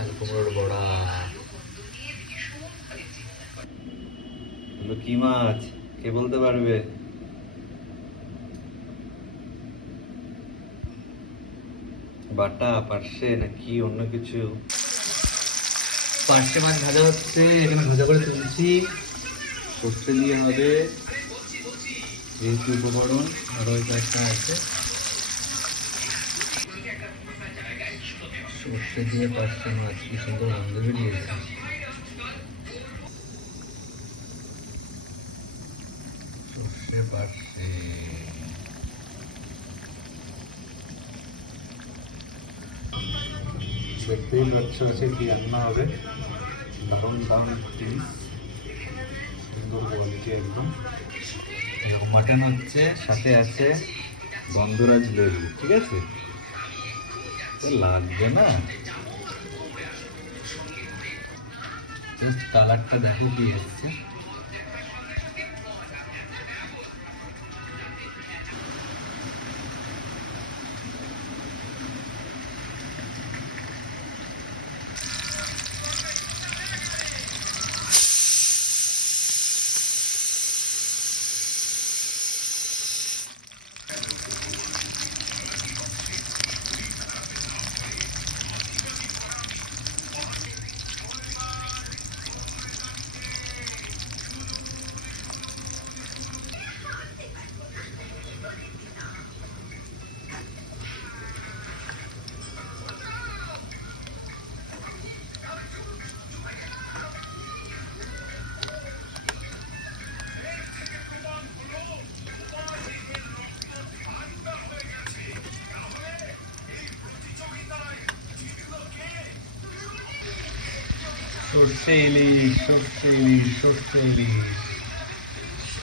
চাল কুমড়োর বড়া। কি মাছ কে বলতে পারবে? বাটা, পার্শে নাকি অন্য কিছু? পার্শে মাছ ভাজা হচ্ছে, এখানে ভাজা করে তুলছি। সর্ষে দিয়ে হবে যেহেতু উপকরণ, আরো কয়েকটা আছে। সর্ষে দিয়ে পার্শে মাছ, কি সুন্দর গন্ধ বেরিয়েছে। সর্ষে পার্শে দেখতেই পাচ্ছ আছে কি রান্না হবে। দারুণ দারুণ সুন্দর কোয়ালিটি একদম। মাটন হচ্ছে, সাথে আছে গন্ধরাজ লেবু, ঠিক আছে? লাগবে না, জাস্ট কালারটা দেখো কি এসছে। সর্ষে ইলিশ, সর্ষে ইলিশ, সর্ষে ইলিশ।